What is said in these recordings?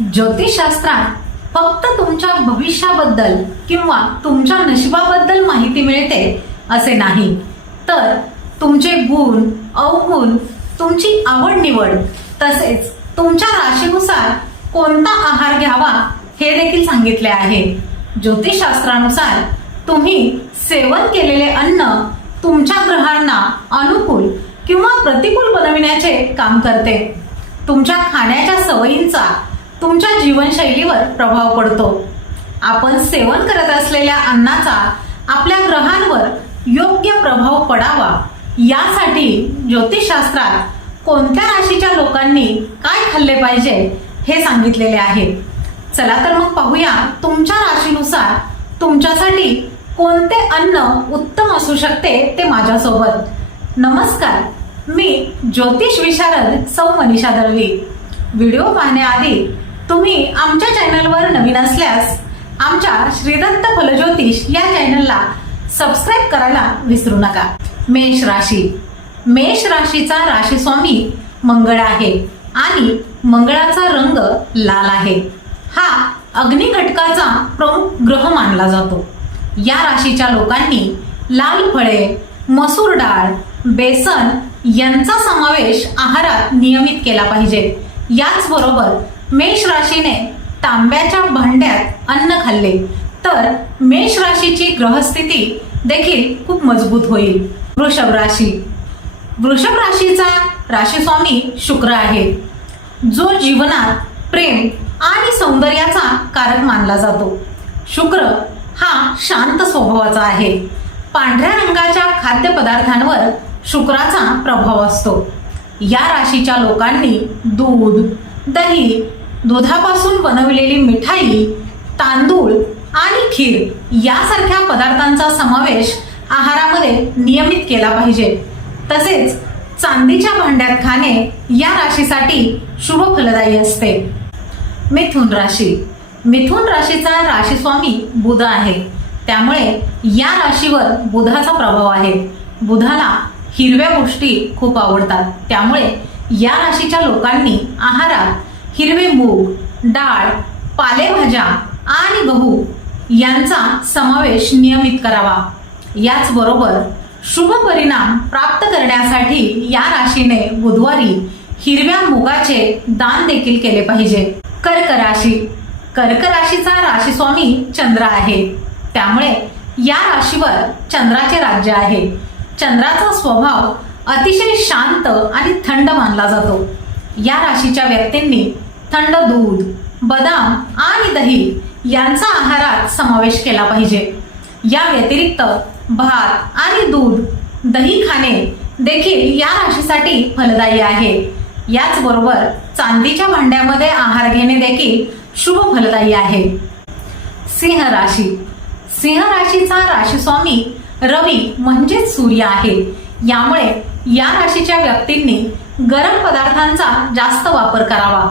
ज्योतिषशास्त्रात फक्त तुमच्या भविष्याबद्दल किंवा तुमच्या नशिबाबद्दल माहिती मिळते असे नाही. तर तुमचे गुण अवगुण तुमची आवड निवड तसेच तुमच्या राशीनुसार कोणता आहार घ्यावा हे देखील सांगितले आहे. ज्योतिषशास्त्रानुसार तुम्ही सेवन केलेले अन्न तुमच्या ग्रहांना अनुकूल किंवा प्रतिकूल बनविण्याचे काम करते. तुमच्या खाण्याच्या सवयींचा तुमच्या जीवनशैलीवर प्रभाव पडतो. आपण सेवन करत असलेल्या अन्नाचा आपल्या ग्रहांवर योग्य प्रभाव पडावा यासाठी ज्योतिषशास्त्रात कोणत्या राशीच्या लोकांनी काय खाल्ले पाहिजे हे सांगितलेले आहे. चला तर मग पाहूया तुमच्या राशीनुसार तुमच्यासाठी कोणते अन्न उत्तम असू शकते ते माझ्यासोबत. नमस्कार मी ज्योतिष विशारद सौ मनीषा दळवी. व्हिडिओ पाहण्याआधी तुम्ही आमच्या चॅनलवर नवीन असल्यास आमच्या श्रीदत्त फलज्योतिष या चॅनलला सबस्क्राईब करायला विसरू नका. मेष राशी. मेष राशीचा राशी स्वामी मंगळ आहे आणि मंगळाचा रंग लाल आहे. हा अग्निघटकाचा प्रमुख ग्रह मानला जातो. या राशीच्या लोकांनी लाल फळे मसूर डाळ बेसन यांचा समावेश आहारात नियमित केला पाहिजे. याचबरोबर मेष राशीने तांब्याच्या भांड्यात अन्न खाल्ले तर मेष राशीची ग्रहस्थिती देखील खूप मजबूत होईल. वृषभ राशी. वृषभ राशीचा राशीस्वामी शुक्र आहे. जो जीवनात प्रेम आणि सौंदर्याचा कारक मानला जातो. शुक्र हा शांत स्वभावाचा आहे. पांढऱ्या रंगाच्या खाद्यपदार्थांवर शुक्राचा प्रभाव असतो. या राशीच्या लोकांनी दूध दही दुधापासून बनवलेली मिठाई तांदूळ आणि खीर यासारख्या पदार्थांचा समावेश आहारामध्ये नियमित केला पाहिजे. तसेच चांदीच्या भांड्यात खाणे या राशीसाठी शुभ फलदायी असते. मिथुन राशी. मिथुन राशीचा राशीस्वामी बुध आहे. त्यामुळे या राशीवर बुधाचा प्रभाव आहे. बुधाला हिरव्या गोष्टी खूप आवडतात. त्यामुळे या राशीच्या लोकांनी आहारात हिरवे मूग डाळ पालेभाज्या आणि गहू यांचा समावेश नियमित करावा. याचबरोबर शुभ परिणाम प्राप्त करण्यासाठी या राशीने बुधवारी हिरव्या मुगाचे दान देखील केले पाहिजे. कर्क राशी. कर्क राशीचा राशी स्वामी चंद्र आहे. त्यामुळे या राशीवर चंद्राचे राज्य आहे. चंद्राचा स्वभाव अतिशय शांत आणि थंड मानला जातो. या राशीच्या व्यक्तींनी थंड दूध बदाम आणि दही यांचा आहारात समावेश केला पाहिजे. या व्यतिरिक्त भात आणि दूध दही खाणे देखील या राशीसाठी फलदायी आहे. याचबरोबर चांदीच्या भांड्यामध्ये आहार घेणे देखील शुभ फलदायी आहे. सिंह राशी. सिंह राशीचा राशीस्वामी रवी म्हणजेच सूर्य आहे. यामुळे या राशीच्या व्यक्तींनी गरम पदार्थांचा जास्त वापर करावा.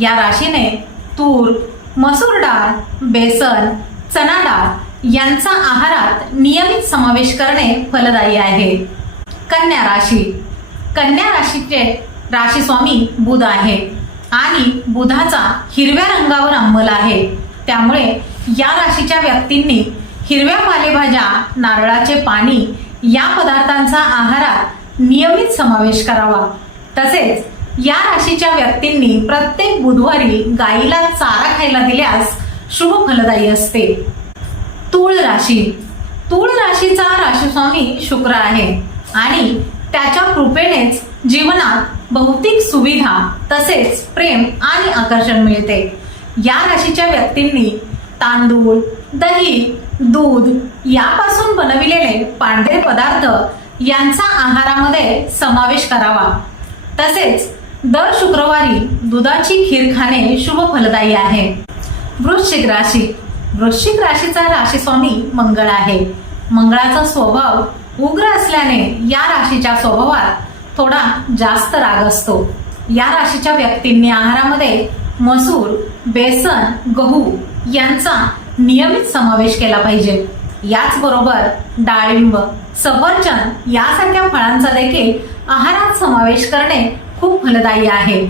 या राशीने तूर मसूर डाळ बेसन चना डाळ यांचा आहारात नियमित समावेश करणे फलदायी आहे. कन्या राशी. कन्या राशीचे राशी स्वामी बुध आहे आणि बुधाचा हिरव्या रंगावर अंमल आहे. त्यामुळे या राशीच्या व्यक्तींनी हिरव्या पालेभाज्या नारळाचे पाणी या पदार्थांचा आहारात नियमित समावेश करावा. तसेच या राशीच्या व्यक्तींनी प्रत्येक बुधवारी गाईला चारा खायला दिल्यास शुभ फलदायी असते. तूळ राशी. तूळ राशीचा राशीस्वामी शुक्र आहे आणि त्याच्या कृपेनेच जीवनात भौतिक सुविधा तसेच प्रेम आणि आकर्षण मिळते. या राशीच्या व्यक्तींनी तांदूळ दही दूध यापासून बनविलेले पांढरे पदार्थ यांचा आहारामध्ये समावेश करावा. तसेच दर शुक्रवारी दुधाची खीर खाणे शुभ फलदायी आहे. वृश्चिक राशी. वृश्चिक राशीचा राशीस्वामी मंगळ आहे. मंगळाचा स्वभाव उग्र असल्याने या राशीच्या स्वभावात थोडा जास्त राग असतो. या राशीच्या व्यक्तींनी आहारामध्ये मसूर बेसन गहू यांचा नियमित समावेश केला पाहिजे. याचबरोबर डाळिंब सफरचंद यासारख्या फळांचा देखील आहारात समावेश करणे खूप फलदायी आहे.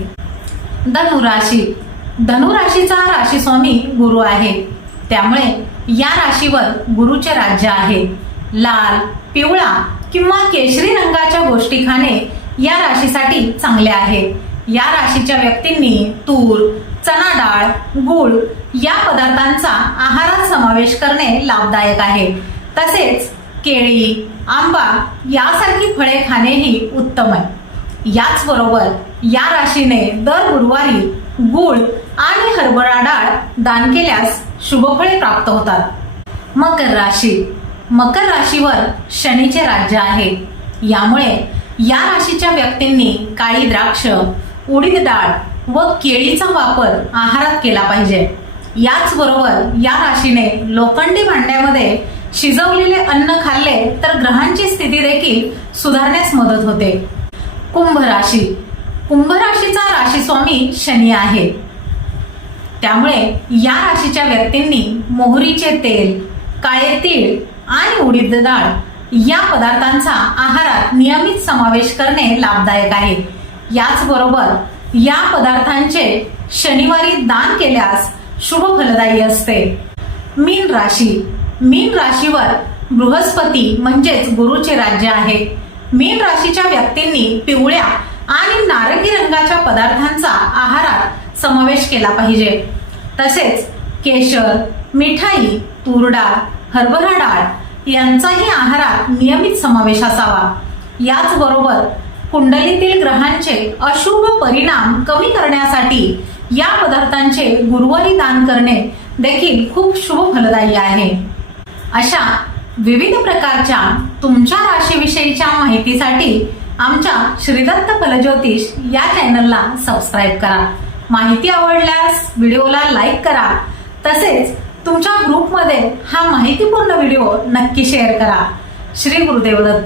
धनुराशी. धनुराशीचा राशी स्वामी गुरु आहे. त्यामुळे या राशीवर गुरुचे राज्य आहे. लाल पिवळा किंवा केशरी रंगाच्या गोष्टी खाणे या राशीसाठी चांगले आहे. या राशीच्या व्यक्तींनी तूर चना डाळ गुळ या पदार्थांचा आहारात समावेश करणे लाभदायक आहे. तसेच केळी आंबा यासारखी फळे खाणेही उत्तम आहे. याचबरोबर या राशीने दर गुरुवारी गुळ आणि हरभरा डाळ दान केल्यास शुभफळे प्राप्त होतात. मकर राशी. मकर राशीवर शनीचे राज्य आहे. यामुळे या राशीच्या व्यक्तींनी काळी द्राक्ष उडीद डाळ व केळीचा वापर आहारात केला पाहिजे. याचबरोबर या राशीने लोखंडी भांड्यामध्ये शिजवलेले अन्न खाल्ले तर ग्रहांची स्थिती देखील सुधारण्यास मदत होते. कुंभ राशी. कुंभ राशीचा राशी स्वामी शनी आहे. त्यामुळे या राशीच्या व्यक्तींनी मोहरीचे तेल काळे तीळ आणि उडीद डाळ या पदार्थांचा आहारात नियमित समावेश करणे लाभदायक आहे. याचबरोबर या पदार्थांचे शनिवारी दान केल्यास शुभ फलदायी असते. मीन राशी. मीन राशीवर बृहस्पती म्हणजेच गुरुचे राज्य आहे. मीन राशीच्या व्यक्तींनी पिवळ्या आणि नारंगी रंगाच्या पदार्थांचा आहारात समावेश केला पाहिजे. तसेच केशर मिठाई तूरडाळ हरभरा डाळ यांचाही आहारात नियमित समावेश असावा. याचबरोबर कुंडलीतील ग्रहांचे अशुभ परिणाम कमी करण्यासाठी या पदार्थांचे गुरुवारी दान करणे देखील खूप शुभ फलदायी आहे. अशा विविध प्रकारच्या तुमच्या राशीविषयीच्या माहितीसाठी आमच्या श्रीदत्त फलज्योतिष या चॅनलला सबस्क्राईब करा. माहिती आवडल्यास व्हिडिओला लाईक करा. तसेच तुमच्या ग्रुपमध्ये हा माहितीपूर्ण व्हिडिओ नक्की शेअर करा. श्री गुरुदेव दत्त.